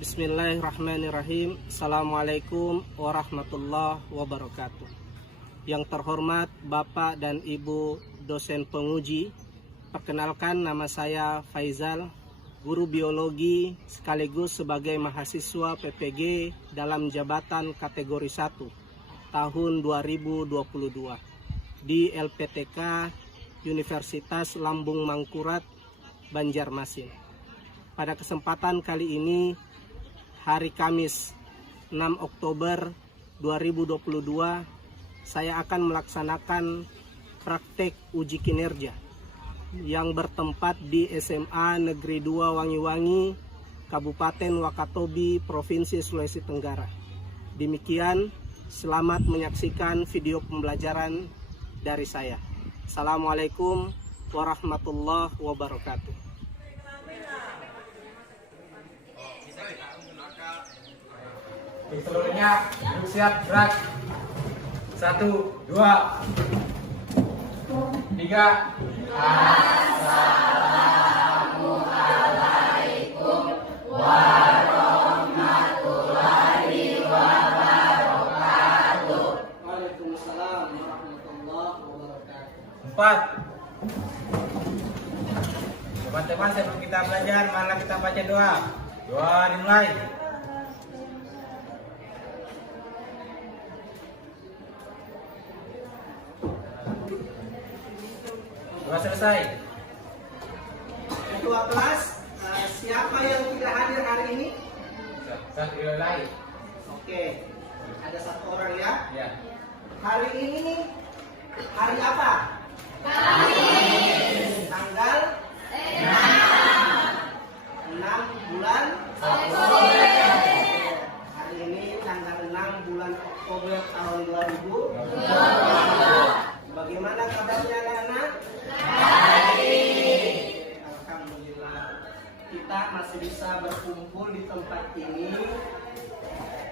Bismillahirrahmanirrahim. Assalamualaikum warahmatullahi wabarakatuh. Yang terhormat Bapak dan Ibu dosen penguji, perkenalkan nama saya Faizal, guru biologi sekaligus sebagai mahasiswa PPG dalam jabatan kategori 1 tahun 2022 di LPTK Universitas Lambung Mangkurat, Banjarmasin. Pada kesempatan kali ini, hari Kamis 6 Oktober 2022, saya akan melaksanakan praktek uji kinerja yang bertempat di SMA Negeri 2 Wangi-Wangi, Kabupaten Wakatobi, Provinsi Sulawesi Tenggara. Demikian, selamat menyaksikan video pembelajaran dari saya. Assalamualaikum warahmatullahi wabarakatuh. Seluruhnya duduk siap, gerak. 1, 2, 3. Assalamualaikum warahmatullahi wabarakatuh. Waalaikumsalam warahmatullahi wabarakatuh. 4. Teman-teman, sebelum kita belajar, mari kita baca doa. Doa dimulai. Doa selesai. Ketua kelas, siapa yang tidak hadir hari ini? Satu lain. Oke, ada 1 orang ya. Ya. Hari ini hari apa? Tanggal 6 bulan Oktober. Hari ini tanggal 6 bulan Oktober tahun 2020. Bagaimana kabarnya anak-anak? Alhamdulillah, kita masih bisa berkumpul di tempat ini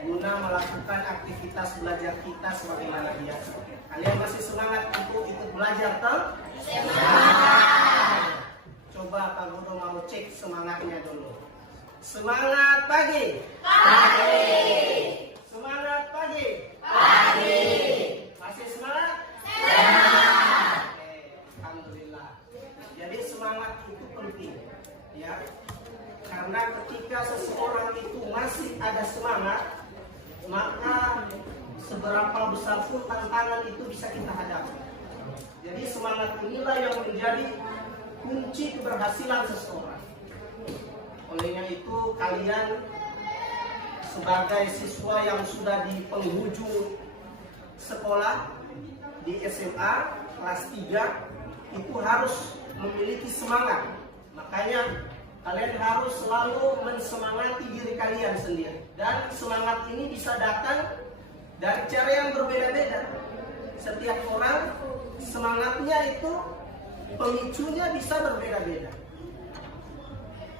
guna melakukan aktivitas belajar kita sebagaimana biasa. Kalian masih semangat untuk ikut belajar, toh? Semangat. Coba Pak Guru mau cek semangatnya dulu. Semangat pagi. Pagi. Semangat pagi. Pagi. Masih semangat? Semangat. Alhamdulillah. Jadi semangat itu penting, ya. Karena ketika seseorang itu masih ada semangat, maka seberapa besar pun tantangan itu bisa kita hadapi. Jadi semangat inilah yang menjadi kunci keberhasilan seseorang. Olehnya itu kalian sebagai siswa yang sudah di penghujung sekolah di SMA kelas 3 itu harus memiliki semangat. Makanya kalian harus selalu mensemangati diri kalian sendiri. Dan semangat ini bisa datang dari cara yang berbeda-beda. Setiap orang semangatnya itu pemicunya bisa berbeda-beda.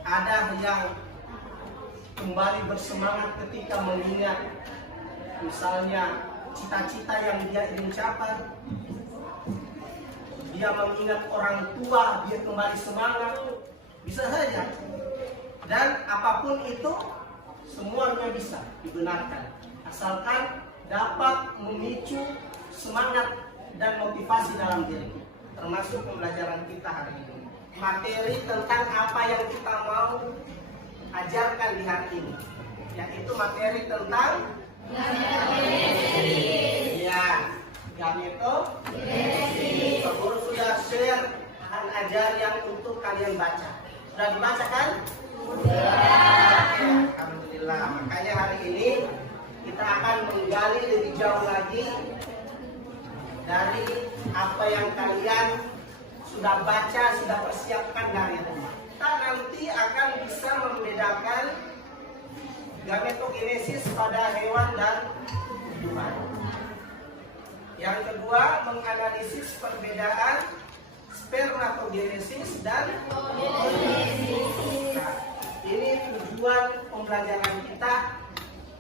Ada yang kembali bersemangat ketika mengingat misalnya cita-cita yang dia ingin capai. Dia mengingat orang tua, dia kembali semangat. Bisa saja. Dan apapun itu semuanya bisa dibenarkan, asalkan dapat memicu semangat dan motivasi dalam diri, termasuk pembelajaran kita hari ini. Materi tentang apa yang kita mau ajarkan di hari ini, yaitu materi tentang ya, gametogeni. Pak Guru sudah share bahan ajar yang untuk kalian baca. Sudah dibaca kan? Sudah. Alhamdulillah. Makanya hari ini kita akan menggali lebih jauh lagi dari apa yang kalian sudah baca, sudah persiapkan dari rumah. Kita nanti akan bisa membedakan gametogenesis pada hewan dan tumbuhan. Yang kedua, menganalisis perbedaan spermatogenesis dan oogenesis. Nah, ini tujuan pembelajaran kita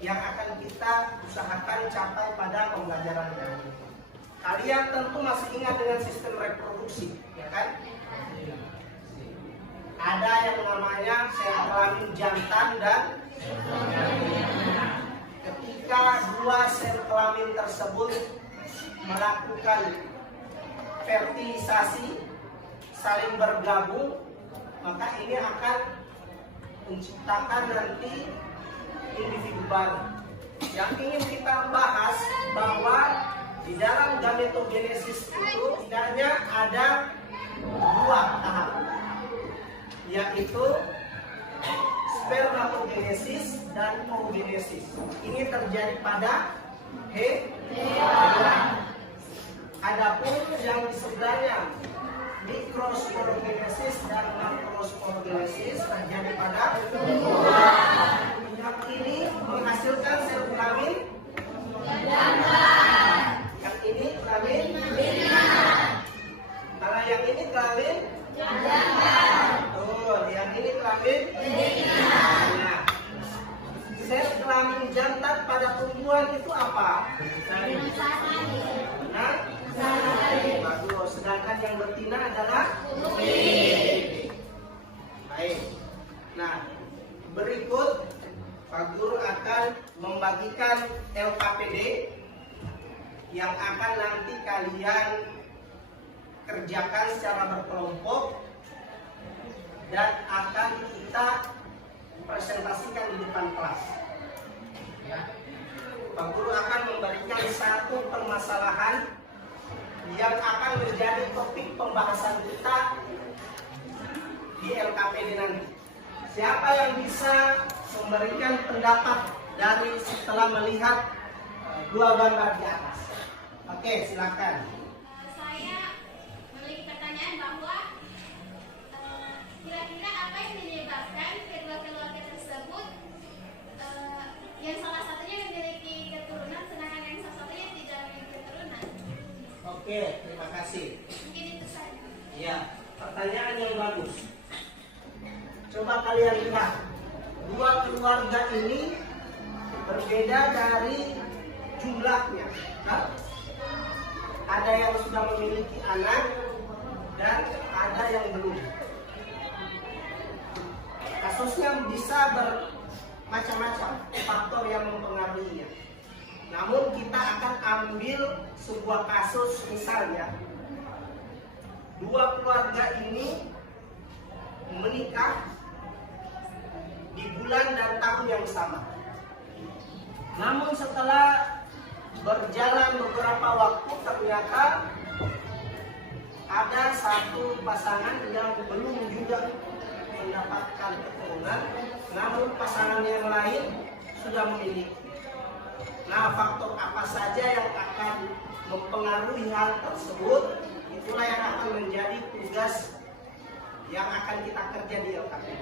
yang akan kita usahakan capai pada pembelajaran ini. Kalian tentu masih ingat dengan sistem reproduksi, ya kan? Ada yang namanya sel kelamin jantan dan ketika dua sel kelamin tersebut melakukan fertilisasi, saling bergabung, maka ini akan menciptakan nanti individu baru. Yang ingin kita bahas bahwa di dalam gametogenesis itu setidaknya ada dua tahap, yaitu spermatogenesis dan oogenesis. Ini terjadi pada hewan. Adapun yang di sebelahnya mikrosporogenesis dan makrosporogenesis terjadi pada yang ini menghasilkan sel kelamin yang ini kelamin kalau yang ini kelamin betul, yang ini kelamin nah, sel kelamin jantan pada tumbuhan itu apa? Benar? Bagus. Sedangkan yang betina adalah baik. Nah, berikut Pak Guru akan membagikan LKPD yang akan nanti kalian kerjakan secara berkelompok dan akan kita presentasikan di depan kelas. Ya. Pak Guru akan memberikan satu permasalahan yang akan menjadi topik pembahasan kita di LKPD nanti. Siapa yang bisa memberikan pendapat dari setelah melihat dua gambar di atas? Oke, silakan. Saya memiliki pertanyaan bahwa kira-kira apa yang menyebabkan kedua keluarga tersebut yang salah satunya memiliki keturunan sedangkan yang salah satunya tidak memiliki keturunan? Oke, terima kasih. Mungkin itu saja. Ya, pertanyaan yang bagus. Coba kalian lihat, dua keluarga ini berbeda dari jumlahnya. Kan? Ada yang sudah memiliki anak dan ada yang belum. Kasusnya bisa bermacam-macam faktor yang mempengaruhinya. Namun kita akan ambil sebuah kasus misalnya dua keluarga ini menikah di bulan dan tahun yang sama. Namun setelah berjalan beberapa waktu ternyata ada satu pasangan yang belum juga mendapatkan keturunan, namun pasangan yang lain sudah memiliki. Nah, faktor apa saja yang akan mempengaruhi hal tersebut, itulah yang akan menjadi tugas yang akan kita kerja di LKPD.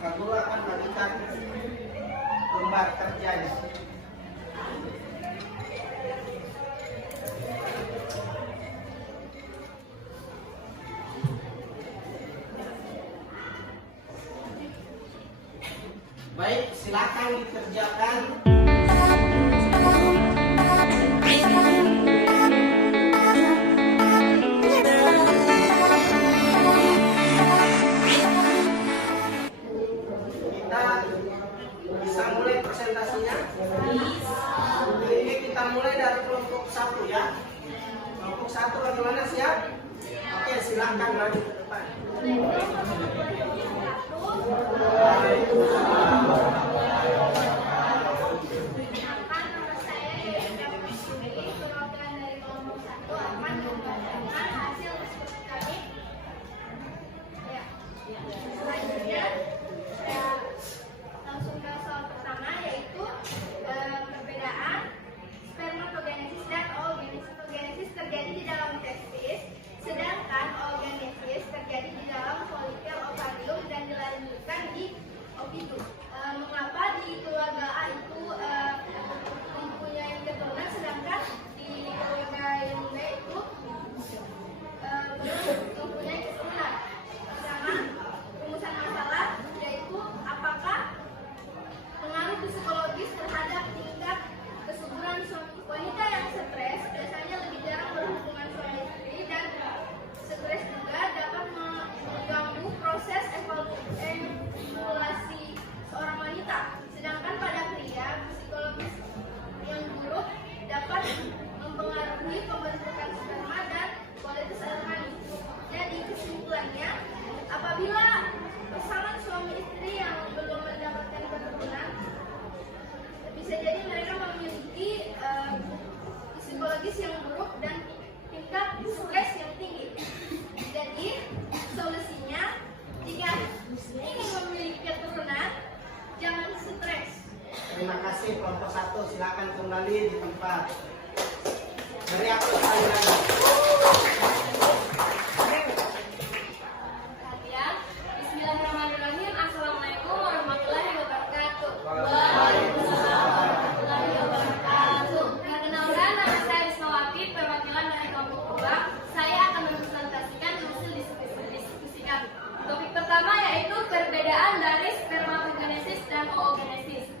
Kak Guru akan bagikan gambar kerjanya. Baik, silakan dikerjakan. Silahkan maju ke depan. Perkenalkan, nama saya Yudha Wisnudi, perwakilan dari kelompok 1 akan membacakan hasil diskusi kami. Ya. Selanjutnya saya langsung ke soal pertama, yaitu perbedaan spermatogenesis dan oogenesis. Spermatogenesis terjadi di dalam testis, sedangkan oogenesis terjadi di dalam folikel ovarium dan dilanjutkan di ovidum. Mengapa di keluarga A itu mempunyai keturunan sedangkan di kasih kelompok 1, silakan kembali di tempat. Dari aku sekali lagi. Perhatian. Bismillahirrahmanirrahim. Assalamualaikum warahmatullahi wabarakatuh. Perkenalkan, nama saya Wismawati, perwakilan dari kelompok 2. Saya akan mempresentasikan hasil diskusi kami. Topik pertama yaitu perbedaan dari spermatogenesis dan oogenesis.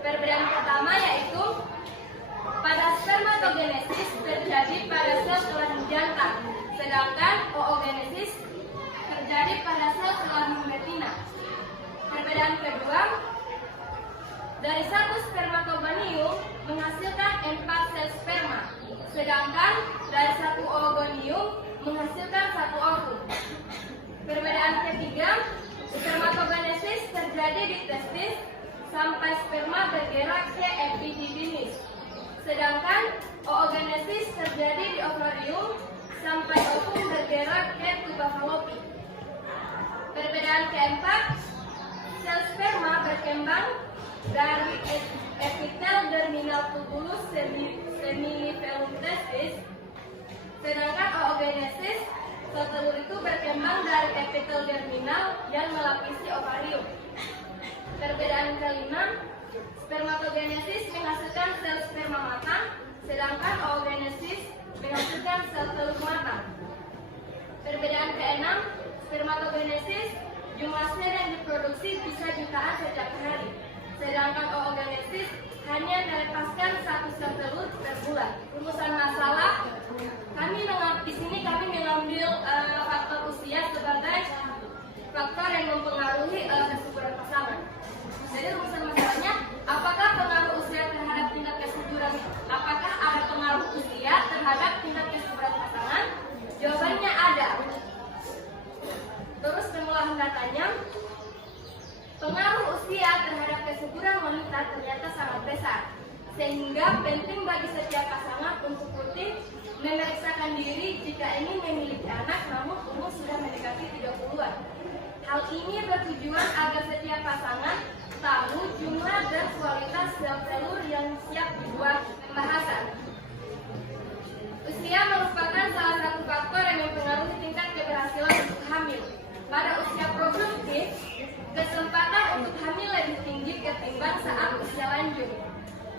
Perbedaan pertama yaitu pada spermatogenesis terjadi pada sel kelamin jantan, sedangkan oogenesis terjadi pada sel kelamin betina. Perbedaan kedua, dari satu spermatogonium menghasilkan 4 sel sperma, sedangkan dari satu oogonium menghasilkan 1 ovum. Perbedaan ketiga, spermatogenesis terjadi di testis sampai sperma bergerak ke epididymis, sedangkan oogenesis terjadi di ovarium sampai ovum bergerak ke tuba falopi. Perbedaan keempat, sel sperma berkembang dari epitel germinal tubulus seminivelum testis, sedangkan oogenesis, sel telur itu berkembang dari epitel germinal yang melapisi ovarium. Perbedaan kelima, spermatogenesis menghasilkan sel sperma matang, sedangkan oogenesis menghasilkan sel telur matang. Perbedaan keenam, spermatogenesis jumlah sel yang diproduksi bisa jutaan setiap hari, sedangkan oogenesis hanya melepaskan 1 sel telur per bulan. Rumusan masalah, di sini kami mengambil faktor usia sebagai faktor yang mempengaruhi kesuburan pasangan. Jadi rumusan masalahnya, apakah pengaruh usia terhadap tingkat kesuburan? Apakah ada pengaruh usia terhadap tingkat kesuburan pasangan? Jawabannya ada. Terus pengolahan datanya, pengaruh usia terhadap kesuburan wanita ternyata sangat besar, sehingga penting bagi setiap pasangan untuk rutin memeriksakan diri jika ingin memiliki anak namun umur sudah mendekati 30-an. Hal ini bertujuan agar setiap pasangan tahu jumlah dan kualitas sel telur yang siap dibuat pembahasan. Usia merupakan salah satu faktor yang mempengaruhi tingkat keberhasilan untuk hamil. Pada usia produktif, kesempatan untuk hamil lebih tinggi ketimbang saat usia lanjut.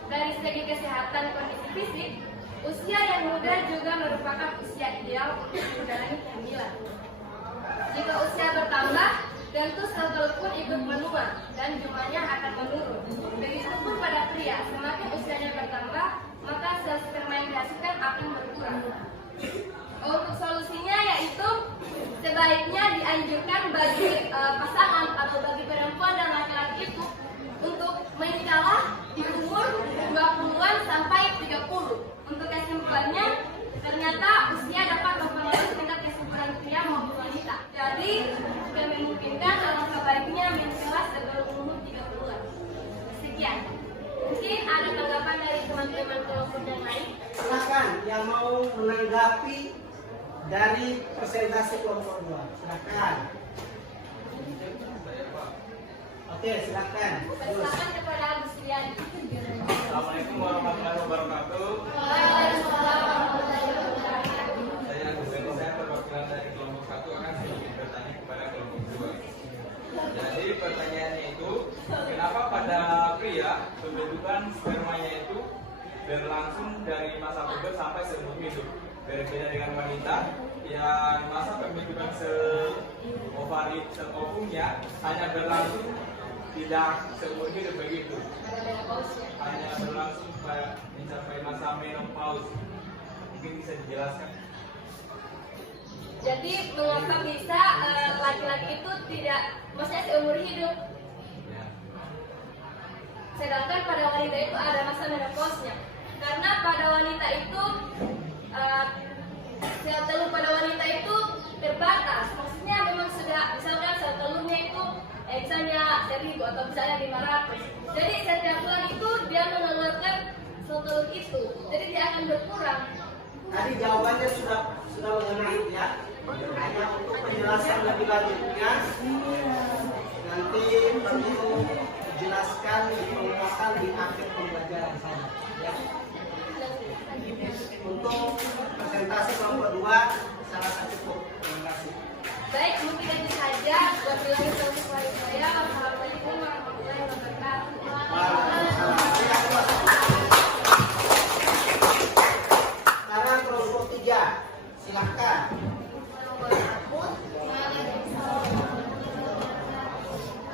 Dari segi kesehatan kondisi fisik, usia yang muda juga merupakan usia ideal untuk menjalani kehamilan. Jika usia bertambah, tentu sel telur pun ikut menua dan jumlahnya akan menurun. Begitupun pada pria, semakin usianya bertambah, maka sel sperma yang dihasilkan akan berkurang. Untuk solusinya yaitu sebaiknya dianjurkan bagi pasangan atau bagi perempuan dan laki-laki itu untuk menikahlah di umur 20-an sampai 30. Untuk kesimpulannya, ternyata usia dapat mempengaruhi tingkat kesuburan pria maupun wanita. Jadi, jika memungkinkan, alangkah baiknya menikah sebelum umur 30-an. Sekian. Mungkin ada tanggapan dari teman-teman kelompok yang lain. Silakan yang mau menanggapi dari presentasi kelompok 2. Silakan. Oke, silakan. Silakan kepada Agus Riyadi. Assalamualaikum warahmatullahi wabarakatuh. Waalaikumsalam warahmatullahi wabarakatuh. Saya Agus Riyadi, saya perwakilan dari kelompok 1 akan sedikit bertanya kepada kelompok 2. Jadi pertanyaannya itu, kenapa pada pria pembentukan spermanya itu berlangsung dari masa puber sampai seumur hidup? Berbeda dengan wanita yang masa pembentukan sel ovari, sel ovumnya hanya berlangsung tidak seumur hidup begitu. Hanya berlangsung mencapai masa menopause. Mungkin bisa dijelaskan? Jadi mengapa bisa laki-laki itu tidak, maksudnya seumur hidup, Ya. sedangkan pada wanita itu ada masa menopause-nya? Karena pada wanita itu sel telur pada wanita itu terbatas. Maksudnya memang sudah, misalkan sel telurnya itu misalnya 1000 atau misalnya 500. Jadi setiap bulan itu dia mengeluarkan sel telur itu. Jadi dia akan berkurang. Tadi jawabannya sudah mengenai ya. Hanya untuk penjelasan lebih lanjutnya nanti perlu dijelaskan, dikemukakan di akhir pembelajaran saja. Ya. Untuk presentasi kelompok 2, saya rasa cukup. Terima kasih. Baik, mungkin itu saja. Wabillahi taufiq wal hidayah. Assalamualaikum warahmatullahi wabarakatuh. Sekarang kelompok 3, silahkan.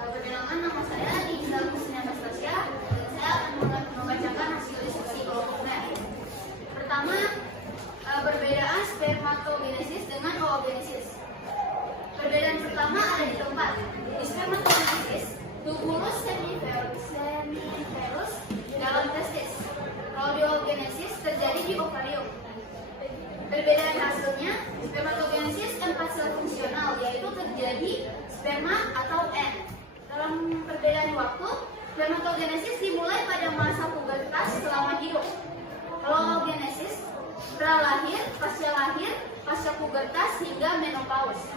Perkenalkan, nama saya Lisa Kusina Anastasia. Saya akan membacakan hasil diskusi kelompok B. Pertama, perbedaan spermatogenesis dengan oogenesis. Perbedaan pertama ada di tempat. Di spermatogenesis, tubulus semiferus dalam testis. Kalau di oogenesis terjadi di ovarium. Perbedaan hasilnya, spermatogenesis 4 sel fungsional, yaitu terjadi sperma atau N. Dalam perbedaan waktu, spermatogenesis dimulai pada masa pubertas selama hidup. Kalau oogenesis, pralahir, pasca pubertas hingga menopause.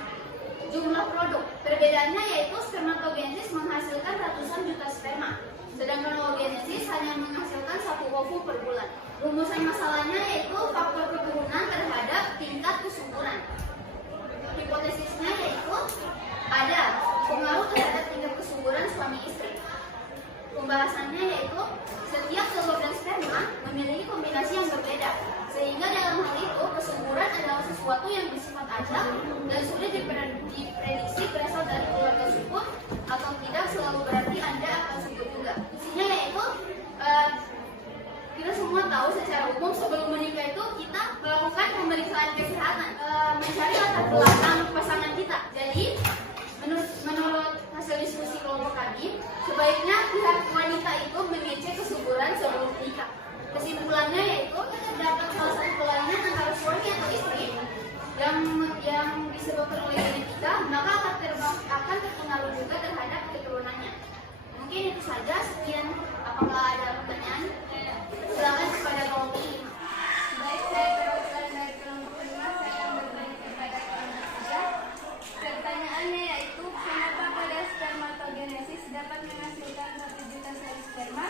Jumlah produk, perbedaannya yaitu spermatogenesis menghasilkan ratusan juta sperma, sedangkan oogenesis hanya menghasilkan 1 ovum per bulan. Rumusan masalahnya yaitu faktor keturunan terhadap tingkat kesuburan. Hipotesisnya yaitu ada pengaruh terhadap tingkat kesuburan suami istri. Pembahasannya yaitu setiap telur dan sperma memiliki kombinasi yang berbeda, sehingga dalam hal itu kesuburan adalah sesuatu yang bersifat acak dan sulit diprediksi berasal dari keluarga subur atau tidak selalu berarti Anda akan subur juga. Isinya yaitu kita semua tahu secara umum sebelum menikah itu kita melakukan pemeriksaan kesehatan, mencari latar belakang pasangan kita. Jadi menurut hasil diskusi kelompok kami, sebaiknya pihak wanita itu mengecek kesuburan sebelum menikah. Kesimpulannya yaitu terdapat salah satu kelainan antara suami atau istri yang disebabkan oleh genetika, maka akan terpengaruh juga terhadap keturunannya. Mungkin itu saja. Sekian. Apakah ada pertanyaan? Silakan kepada kelompok 5. Baik, saya perwakilan dari kelompok 5. Saya akan bertanya kepada kelompok 3. Pertanyaannya yaitu, kenapa pada spermatogenesis dapat menghasilkan 1 juta sel sperma,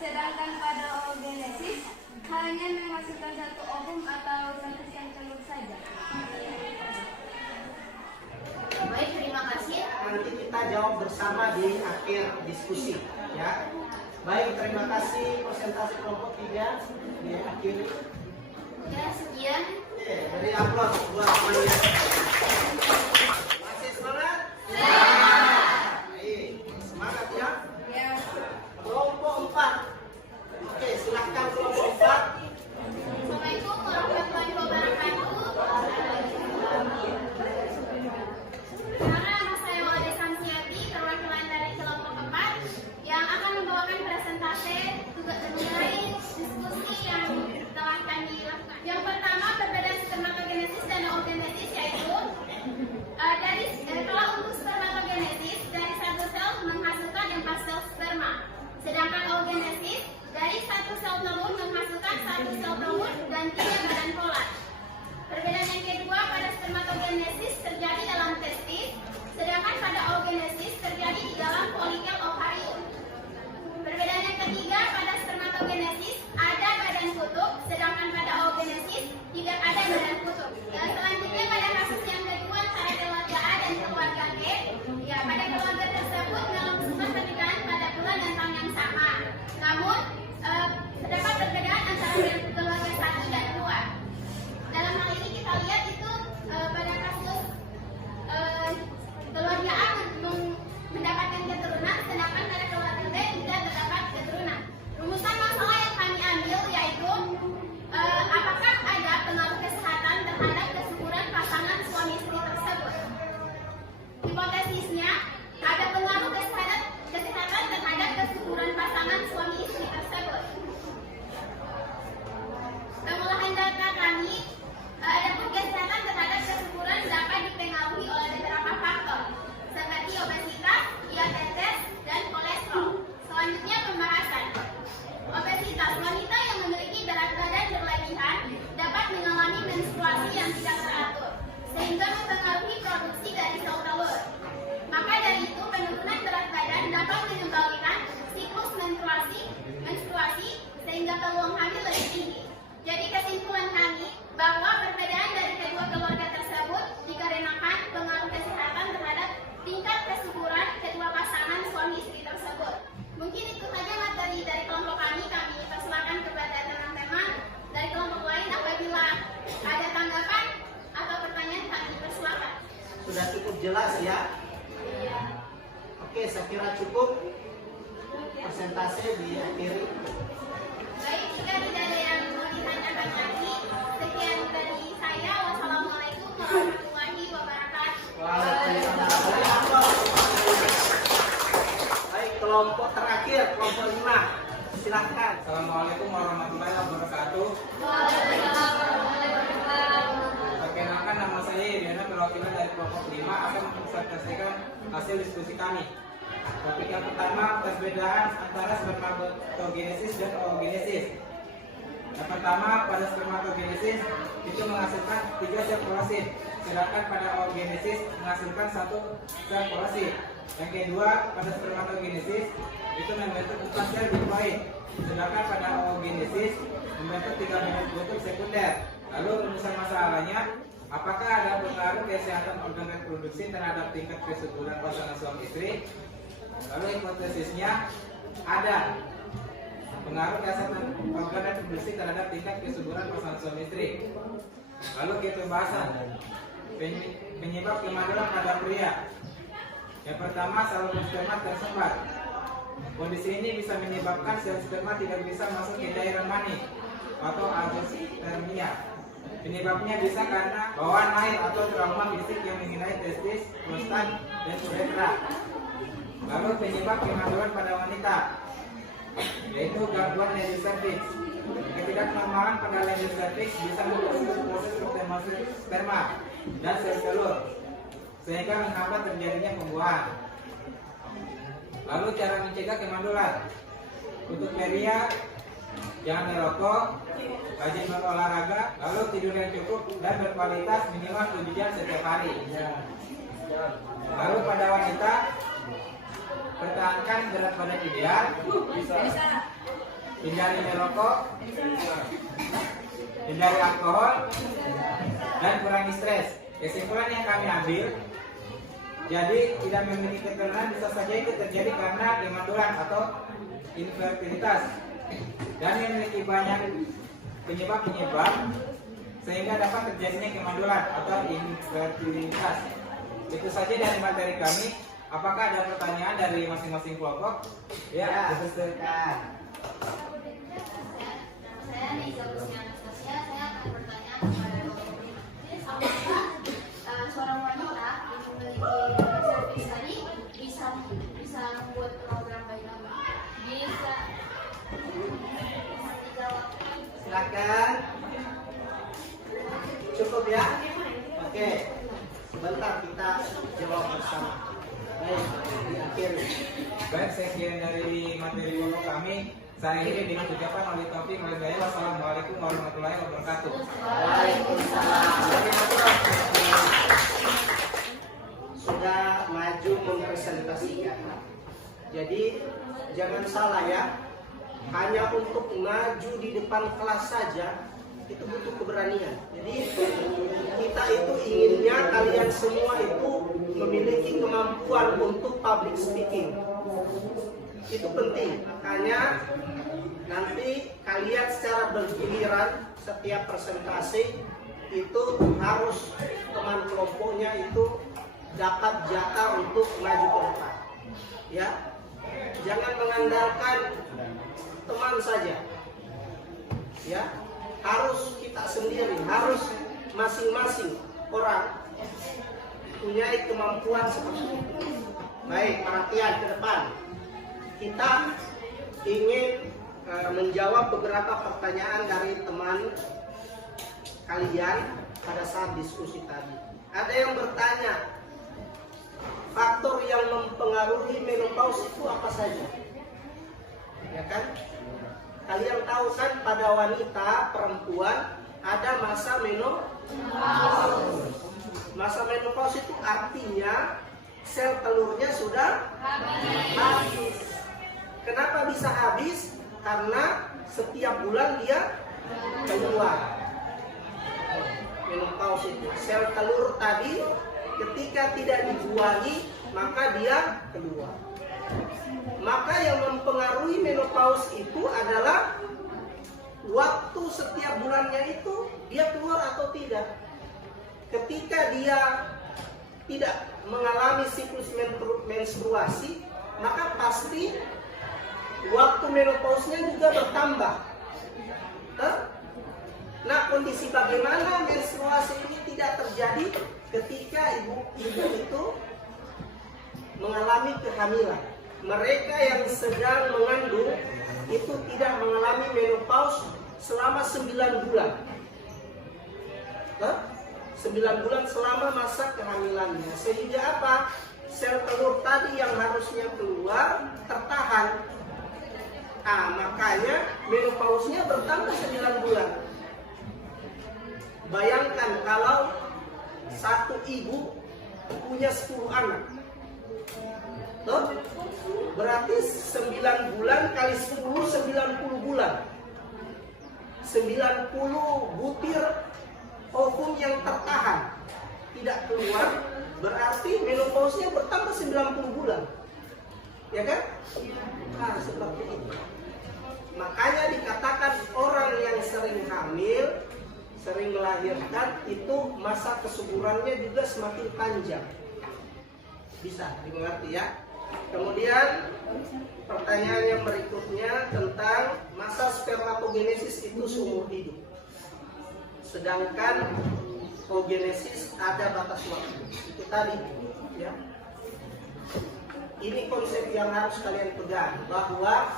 sedangkan pada oogenesis hanya menghasilkan 1 ovum atau 1 sel telur saja? Baik, terima kasih. Nanti kita jawab bersama di akhir diskusi. Ya. Baik, terima kasih presentasi kelompok 3 diakhiri. Ya, sekian. Beri aplaus buat semuanya. Masih semangat? Ya. Baik, semangat ya. Ya. Kelompok 4. Oke, silahkan kelompok 4. Assalamualaikum warahmatullahi wabarakatuh. Nama saya Wade Samsiati, perwakilan dari kelompok 4 yang akan membawakan presentasi tugas mengenai diskusi yang telah kami lakukan. Yang pertama, perbedaan spermatogenesis dan oogenesis, yaitu kalau untuk spermatogenesis dari 1 sel menghasilkan 4 sel sperma, sedangkan oogenesis dari 1 sel telur menghasilkan 1 sel telur dan 3 badan polar. Perbedaan yang kedua, pada spermatogenesis terjadi dalam testis, sedangkan pada oogenesis terjadi di dalam folikel ovarium. Perbedaan yang ketiga, pada spermatogenesis ada badan kutub, sedangkan pada oogenesis tidak ada badan kutub. Selanjutnya pada kasus yang kedua antara keluarga A dan keluarga B, ya pada keluarga tersebut melangsungkan pernikahan pada bulan dan tahun yang sama. Namun terdapat perbedaan antara keluarga 1 dan 2. Dalam hal ini kita lihat itu pada kasus keluarga A mendapatkan keturunan, jelas ya? Oke, saya kira cukup. Presentasi diakhiri. Baik, jika tidak ada yang mau ditanyakan lagi, sekian dari saya. Wassalamualaikum warahmatullahi wabarakatuh. Waalaikumsalam. Baik, kelompok terakhir, kelompok 5. Silahkan. Assalamualaikum warahmatullahi wabarakatuh. Perkenalkan, nama saya Iriana, perwakilan dari kelompok 5 akan mempresentasikan hasil diskusi kami. Topik yang pertama, perbedaan antara spermatogenesis dan oogenesis. Yang pertama, pada spermatogenesis itu menghasilkan 3 sel porosit, sedangkan pada oogenesis menghasilkan 1 sel porosit. Yang kedua, pada spermatogenesis itu membentuk 4 sel diploid, sedangkan pada oogenesis membentuk 3 bentuk sekunder. Lalu rumusan masalahnya, apakah ada pengaruh kesehatan organ reproduksi terhadap tingkat kesuburan pasangan suami istri? Lalu hipotesisnya, ada pengaruh kesehatan organ reproduksi terhadap tingkat kesuburan pasangan suami istri. Lalu kita bahasan penyebab kemandulan pada pria. Yang pertama, saluran sperma tersembat. Kondisi ini bisa menyebabkan sel sperma tidak bisa masuk ke cairan mani atau azoospermia. Penyebabnya bisa karena bawaan air atau trauma fisik yang mengenai testis, prostat, dan uretra. Lalu penyebab kemandulan pada wanita, yaitu gangguan laser cervix. Ketidaknormalan pada laser cervix bisa mempersulit proses optimasi sperma dan sel telur, sehingga menghambat terjadinya pembuahan. Lalu cara mencegah kemandulan. Untuk pria, jangan merokok, rajin berolahraga, lalu tidur yang cukup dan berkualitas minimal 7 jam setiap hari. Lalu pada wanita, pertahankan berat badan ideal, hindari merokok, hindari alkohol, dan kurangi stres. Kesimpulan yang kami ambil, jadi tidak memiliki keturunan bisa saja itu terjadi karena kemandulan atau infertilitas, dan memiliki banyak penyebab-penyebab sehingga dapat terjadinya kemandulan atau infertilitas. Itu saja dari materi kami. Apakah ada pertanyaan dari masing-masing kelompok? Ya, silakan. Saya Niza Lucia Anastasia. Saya akan bertanya kepada Bapak. Apakah seorang wanita yang memiliki servis tadi bisa membuat program bayi? Bisa. Dijawab. Silakan. Cukup ya? Oke. Sebentar kita jawab bersama. Baik, diakhiri. Baik, sekian dari materi kelompok kami. Saya akhiri dengan ucapan oleh Taufik Walhidayah. Wassalamualaikum warahmatullahi wabarakatuh. Waalaikumsalam. Sudah maju mempresentasikan. Jadi jangan salah ya. Hanya untuk maju di depan kelas saja itu butuh keberanian. Jadi kita itu inginnya kalian semua itu memiliki kemampuan untuk public speaking. Itu penting. Makanya nanti kalian secara bergiliran setiap presentasi itu harus teman kelompoknya itu dapat jatah untuk maju ke depan. Ya, jangan mengandalkan teman saja. Ya, harus kita sendiri, harus masing-masing orang punya kemampuan seperti itu. Baik, perhatian ke depan. Kita ingin menjawab beberapa pertanyaan dari teman kalian pada saat diskusi tadi. Ada yang bertanya, faktor yang mempengaruhi menopause itu apa saja? Ya kan? Kalian tahu kan pada wanita, perempuan ada masa menopause. Masa menopause itu artinya sel telurnya sudah habis. Kenapa bisa habis? Karena setiap bulan dia keluar. Menopause itu sel telur tadi ketika tidak dibuahi maka dia keluar. Maka yang mempengaruhi menopause itu adalah waktu setiap bulannya itu dia keluar atau tidak. Ketika dia tidak mengalami siklus menstruasi, maka pasti waktu menopausnya juga bertambah. Nah, kondisi bagaimana menstruasi ini tidak terjadi ketika ibu itu mengalami kehamilan. Mereka yang sedang mengandung itu tidak mengalami menopause selama 9 bulan. 9 bulan selama masa kehamilannya. Sehingga apa? Sel telur tadi yang harusnya keluar tertahan. Makanya menopausnya bertambah 9 bulan. Bayangkan kalau satu ibu punya 10 anak. Berarti 9 bulan kali 10, 90 bulan. 90 butir ovum yang tertahan tidak keluar, berarti menopausnya bertambah 90 bulan. Ya kan? Nah, seperti itu. Makanya dikatakan orang yang sering hamil, sering melahirkan, itu masa kesuburannya juga semakin panjang. Bisa dimengerti ya? Kemudian pertanyaan yang berikutnya tentang masa spermatogenesis itu seumur hidup. Sedangkan oogenesis ada batas waktu. Itu tadi ya. Ini konsep yang harus kalian pegang, bahwa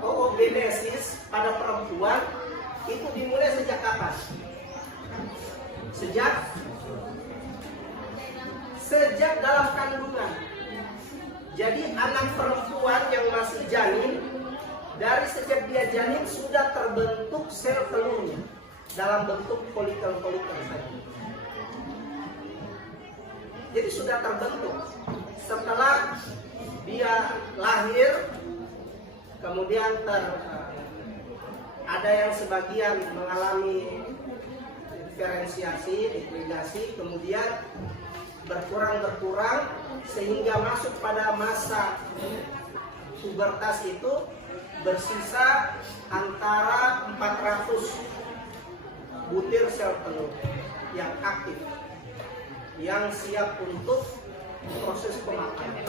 oogenesis pada perempuan itu dimulai sejak kapan? Sejak dalam kandungan. Jadi anak perempuan yang masih janin, dari sejak dia janin sudah terbentuk sel telurnya dalam bentuk folikel-folikel saja. Jadi sudah terbentuk. Setelah dia lahir, kemudian ada yang sebagian mengalami diferensiasi, degradasi, kemudian berkurang sehingga masuk pada masa pubertas itu bersisa antara 400 butir sel telur yang aktif, yang siap untuk proses pemakanan.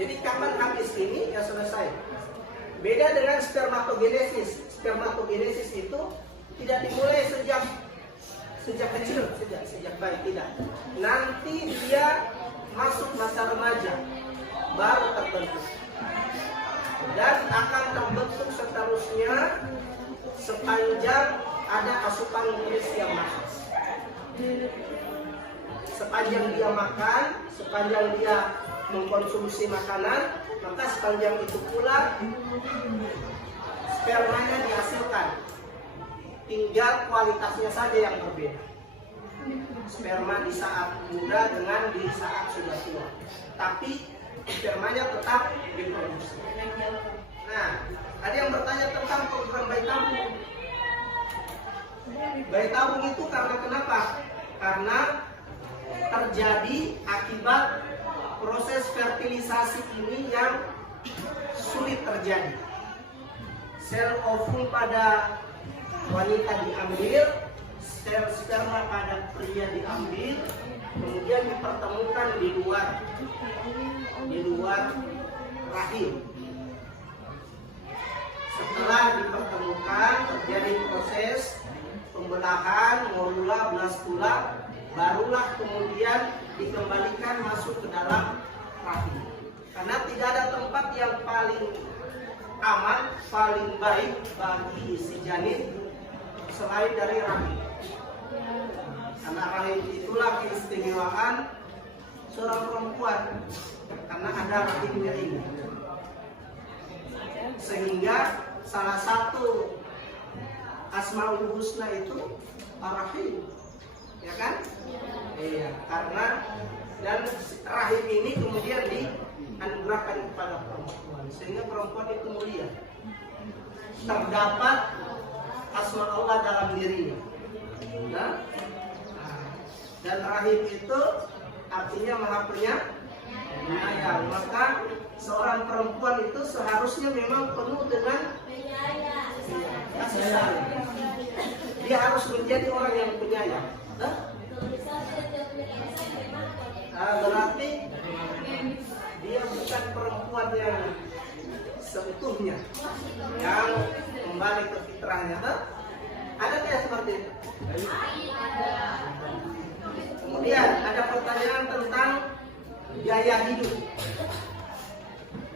Jadi kapan habis ini ya selesai. Beda dengan spermatogenesis. Spermatogenesis itu tidak dimulai sejak kecil, sejak bayi, tidak. Nanti dia masuk masa remaja baru terbentuk, dan akan terbentuk seterusnya sepanjang ada asupan nutrisi yang masuk. Sepanjang dia makan, sepanjang dia mengkonsumsi makanan, maka sepanjang itu pula spermanya dihasilkan. Tinggal kualitasnya saja yang berbeda. Sperma di saat muda dengan di saat sudah tua, tapi spermanya tetap diproduksi. Nah, ada yang bertanya tentang program bayi tabung. Bayi tabung itu karena kenapa? Karena terjadi akibat proses fertilisasi ini yang sulit terjadi. Sel ovum pada wanita diambil, sel sperma pada pria diambil, kemudian dipertemukan di luar rahim. Setelah dipertemukan, terjadi proses pembelahan, morula, blastula, barulah kemudian dikembalikan masuk ke dalam rahim. Karena tidak ada tempat yang paling aman, paling baik bagi si janin selain dari rahim. Karena rahim itulah keistimewaan seorang perempuan, karena ada rahimnya ini. Sehingga salah satu Asmaul Husna itu ar-Rahim, ya kan? Iya, karena dan rahim ini kemudian dianugerahkan kepada perempuan, sehingga perempuan itu mulia. Terdapat asma Allah dalam dirinya. Nah, dan rahim itu artinya maha penyayang. Maka seorang perempuan itu seharusnya memang penuh dengan kasih sayang. Dia harus menjadi orang yang penyayang. Berarti dia bukan perempuan yang seutuhnya, yang kembali ke fitrahnya. Ada tidak seperti itu? Kemudian ada pertanyaan tentang gaya hidup.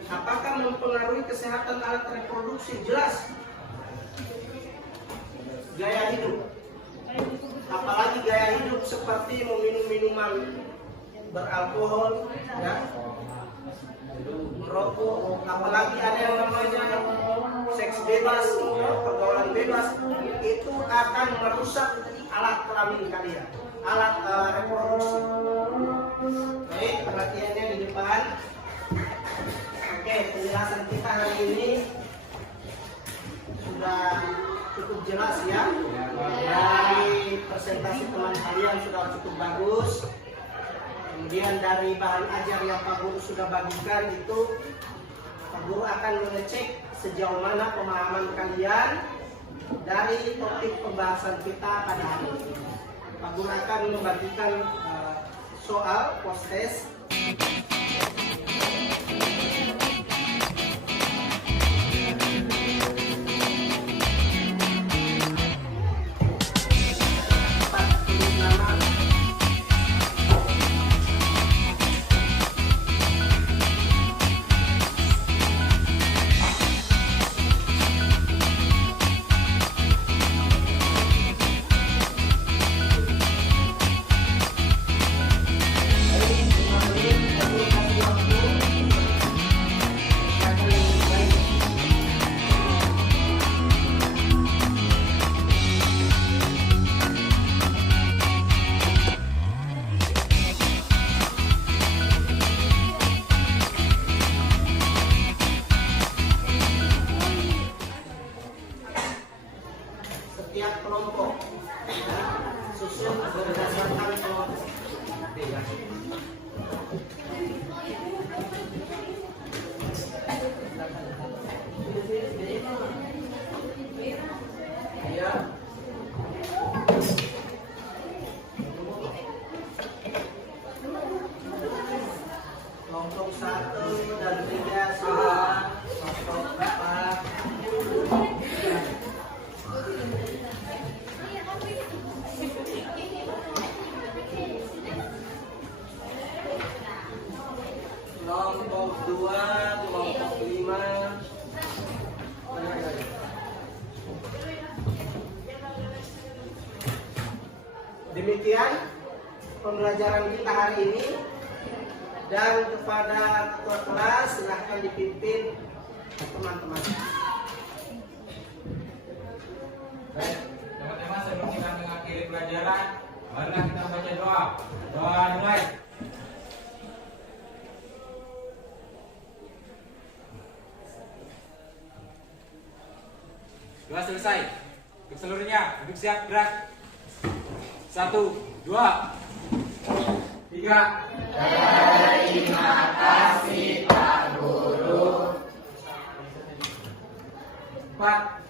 Apakah mempengaruhi kesehatan alat reproduksi? Jelas. Gaya hidup, apalagi gaya hidup seperti meminum minuman beralkohol, ya, merokok, apalagi ada yang namanya seks bebas, pergaulan bebas, itu akan merusak alat kelamin kalian, alat reproduksi. Baik, perhatiannya di depan. Oke, penjelasan kita hari ini sudah cukup jelas ya. Dari presentasi teman kalian sudah cukup bagus. Kemudian dari bahan ajar yang Pak Guru sudah bagikan itu, Pak Guru akan mengecek sejauh mana pemahaman kalian dari topik pembahasan kita pada hari ini. Pak Guru akan membagikan soal post test. Setiap kelompok susun berdasarkan kelompok. Ya. Kelompok 1 dan 3 sudah, kelompok 4. Kelompok 2, kelompok 5. Demikian pembelajaran kita hari ini, dan kepada ketua kelas silahkan dipimpin teman-teman. Baik, teman-teman, sebelum kita mengakhiri pelajaran, marilah kita baca doa. Doa dimulai. Doa selesai. Untuk seluruhnya, duduk siap, gerak. 1, 2, 3. Terima kasih Pak Guru. 4.